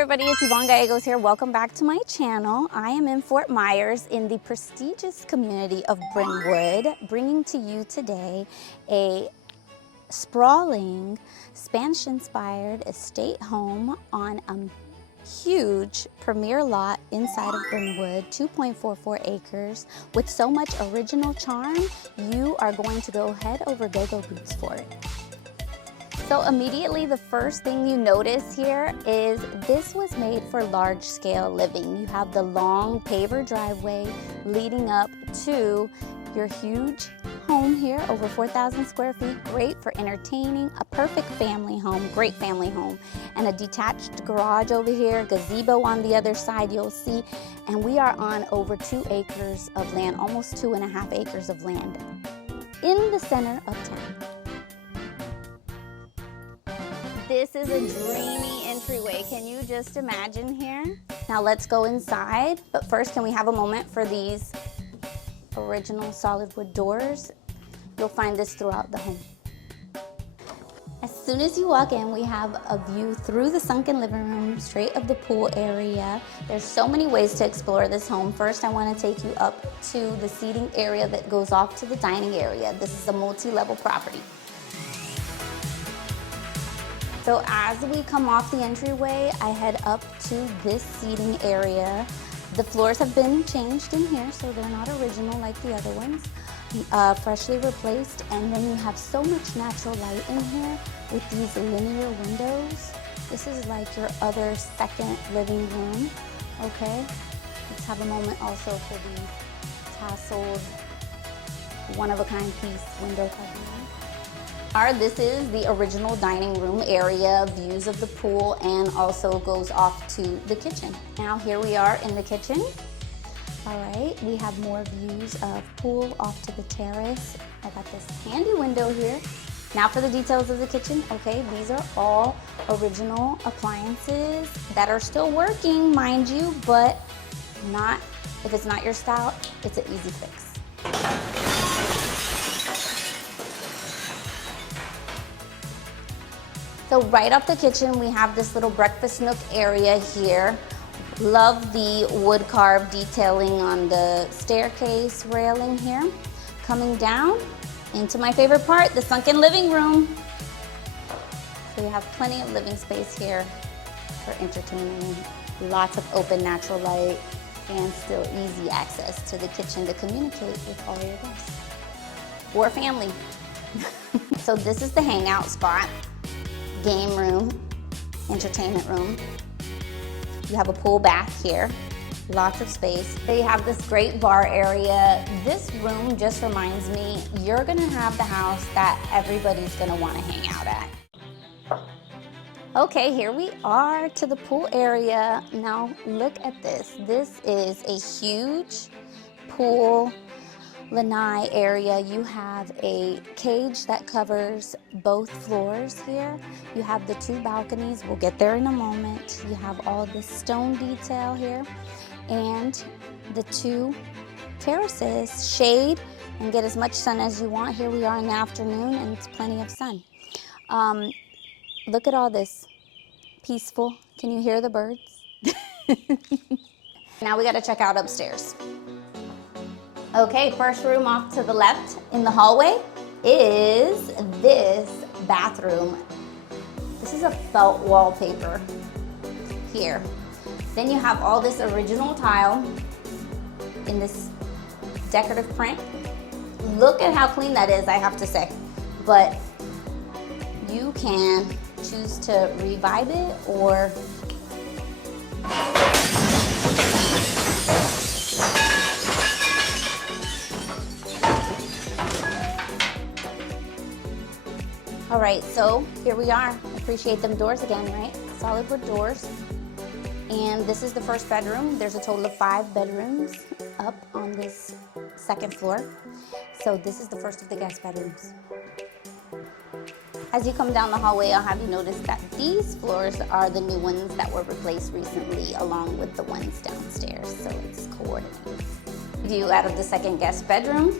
everybody, it's Yvonne Gallegos here. Welcome back to my channel. I am in Fort Myers in the prestigious community of Brynwood, bringing to you today a sprawling Spanish-inspired estate home on a huge premier lot inside of Brynwood, 2.44 acres, with so much original charm. You are going to go head over go-go boots for it. So immediately the first thing you notice here is this was made for large-scale living. You have the long paver driveway leading up to your huge home here, over 4,000 square feet, great for entertaining, a perfect family home, great family home, and a detached garage over here, gazebo on the other side you'll see, and we are on over 2 acres of land, almost 2.5 acres of land in the center of town. This is a dreamy entryway. Can you just imagine here? Now let's go inside, but first can we have a moment for these original solid wood doors? You'll find this throughout the home. As soon as you walk in, we have a view through the sunken living room, straight of the pool area. There's so many ways to explore this home. First, I want to take you up to the seating area that goes off to the dining area. This is a multi-level property. So as we come off the entryway, I head up to this seating area. The floors have been changed in here, so they're not original like the other ones. Freshly replaced, and then you have so much natural light in here with these linear windows. This is like your other second living room, okay? Let's have a moment also for the tasseled, one-of-a-kind piece window covering. This is the original dining room area, views of the pool, and also goes off to the kitchen. Now here we are in the kitchen. All right, we have more views of pool off to the terrace. I got this handy window here. Now for the details of the kitchen. Okay, these are all original appliances that are still working, mind you, but if it's not your style, it's an easy fix. So right off the kitchen, we have this little breakfast nook area here. Love the wood carved detailing on the staircase railing here. Coming down into my favorite part, the sunken living room. So you have plenty of living space here for entertaining. Lots of open natural light and still easy access to the kitchen to communicate with all your guests or family. So this is the hangout spot. Game room, entertainment room. You have a pool bath here, lots of space. They have this great bar area. This room just reminds me, you're gonna have the house that everybody's gonna wanna hang out at. Okay, here we are to the pool area. Now look at this. This is a huge pool lanai area. You have a cage that covers both floors here. You have the 2 balconies. We'll get there in a moment. You have all this stone detail here and the 2 terraces. Shade and get as much sun as you want. Here we are in the afternoon and it's plenty of sun. Look at all this. Peaceful. Can you hear the birds? Now we got to check out upstairs. Okay, first room off to the left in the hallway is this bathroom. This is a felt wallpaper here. Then you have all this original tile in this decorative print. Look at how clean that is, I have to say. But you can choose to revive it or all right, so here we are. Appreciate them doors again, right? Solid wood doors. And this is the first bedroom. There's a total of 5 bedrooms up on this second floor. So this is the first of the guest bedrooms. As you come down the hallway, I'll have you notice that these floors are the new ones that were replaced recently along with the ones downstairs, so it's coordinated. View out of the second guest bedroom.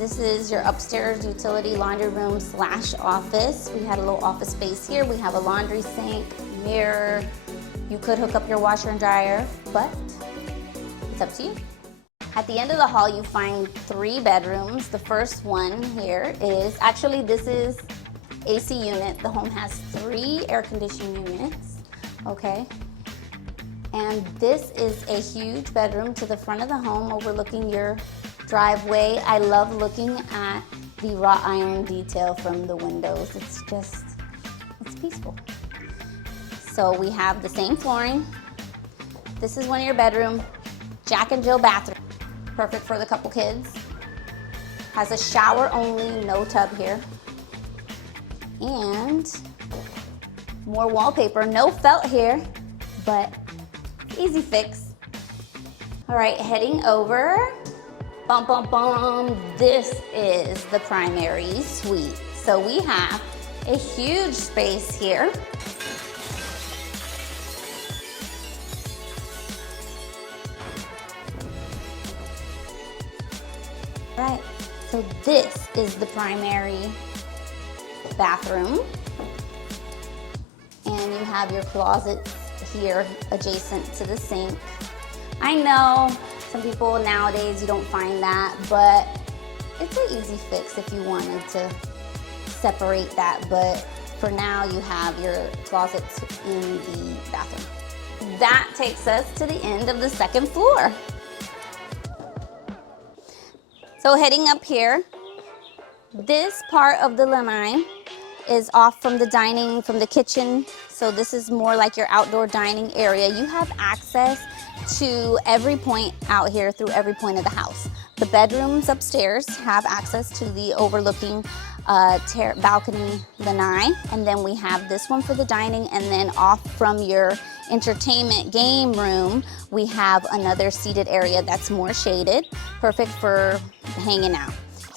This is your upstairs utility laundry room / office. We had a little office space here. We have a laundry sink, mirror, You could hook up your washer and dryer, but it's up to you. At the end of the hall, you find 3 bedrooms. The first one here is, actually this is AC unit. The home has 3 air conditioning units, okay? And this is a huge bedroom to the front of the home overlooking your driveway. I love looking at the wrought iron detail from the windows. It's peaceful. So we have the same flooring. This is one of your bedroom, Jack and Jill bathroom. Perfect for the couple kids. Has a shower only, no tub here. And more wallpaper, no felt here, but easy fix. All right, heading over. Bum, bum, bum. This is the primary suite. So we have a huge space here. All right, so this is the primary bathroom. And you have your closet here adjacent to the sink. I know some people nowadays, you don't find that, but it's an easy fix if you wanted to separate that. But for now, you have your closets in the bathroom. That takes us to the end of the second floor. So heading up here, this part of the lanai is off from the dining, from the kitchen. So this is more like your outdoor dining area. You have access to every point out here through every point of the house. The bedrooms upstairs have access to the overlooking balcony lanai, and then we have this one for the dining, and then off from your entertainment game room, we have another seated area that's more shaded, perfect for hanging out.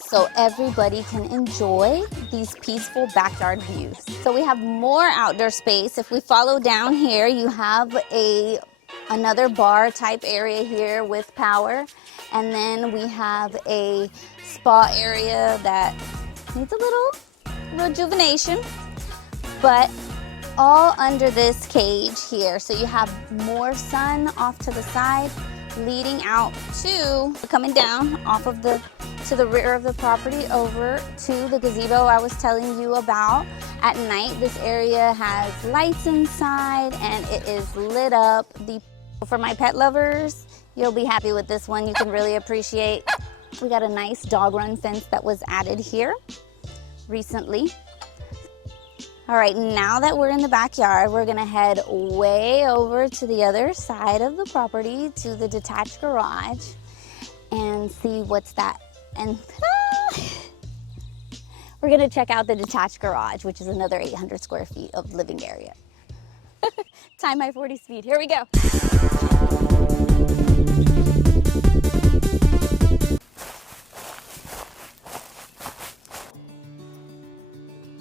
So everybody can enjoy these peaceful backyard views. So we have more outdoor space. If we follow down here, you have another bar type area here with power. And then we have a spa area that needs a little rejuvenation, but all under this cage here. So you have more sun off to the side, leading out to, coming down off of to the rear of the property over to the gazebo I was telling you about. At night, this area has lights inside and it is lit up. For my pet lovers, you'll be happy with this one. You can really appreciate. We got a nice dog run fence that was added here recently. All right, now that we're in the backyard, we're gonna head way over to the other side of the property to the detached garage and see what's that. And we're gonna check out the detached garage, which is another 800 square feet of living area. Time my 40 speed, here we go.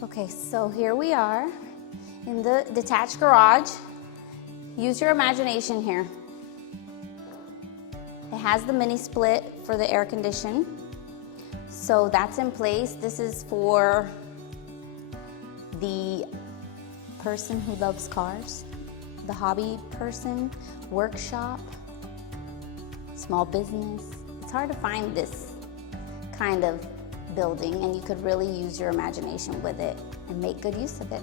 Okay, so here we are in the detached garage. Use your imagination here. It has the mini split for the air condition. So that's in place. This is for the person who loves cars, the hobby person, workshop, small business. It's hard to find this kind of building, and you could really use your imagination with it and make good use of it.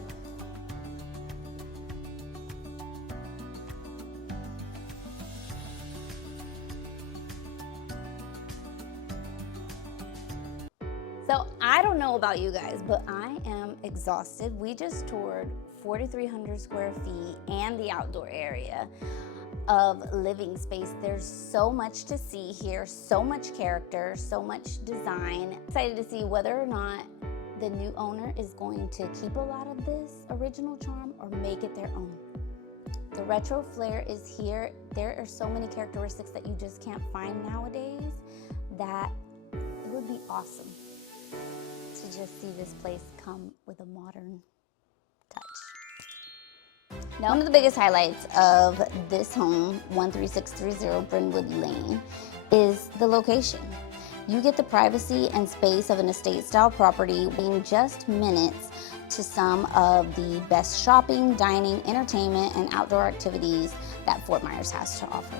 So I don't know about you guys, but I am exhausted. We just toured 4,300 square feet and the outdoor area of living space. There's so much to see here, so much character, so much design. Excited to see whether or not the new owner is going to keep a lot of this original charm or make it their own. The retro flair is here. There are so many characteristics that you just can't find nowadays that it would be awesome to just see this place come with a modern touch. Now, one of the biggest highlights of this home, 13630 Brynwood Lane, is the location. You get the privacy and space of an estate-style property in just minutes to some of the best shopping, dining, entertainment, and outdoor activities that Fort Myers has to offer.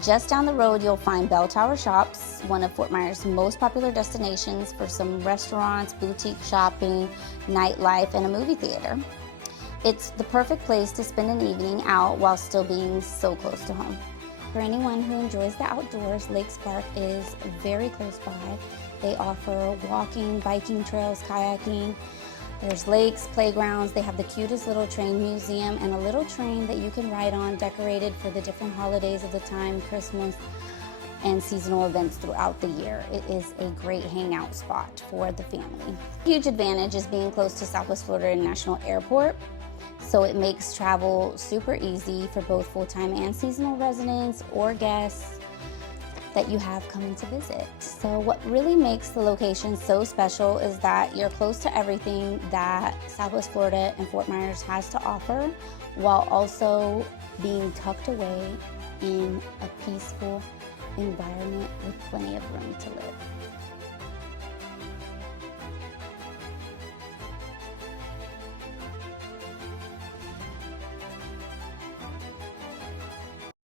Just down the road, you'll find Bell Tower Shops, one of Fort Myers' most popular destinations for some restaurants, boutique shopping, nightlife, and a movie theater. It's the perfect place to spend an evening out while still being so close to home. For anyone who enjoys the outdoors, Lakes Park is very close by. They offer walking, biking trails, kayaking. There's lakes, playgrounds. They have the cutest little train museum and a little train that you can ride on, decorated for the different holidays of the time, Christmas, and seasonal events throughout the year. It is a great hangout spot for the family. A huge advantage is being close to Southwest Florida International Airport. So it makes travel super easy for both full-time and seasonal residents or guests that you have coming to visit. So what really makes the location so special is that you're close to everything that Southwest Florida and Fort Myers has to offer, while also being tucked away in a peaceful environment with plenty of room to live.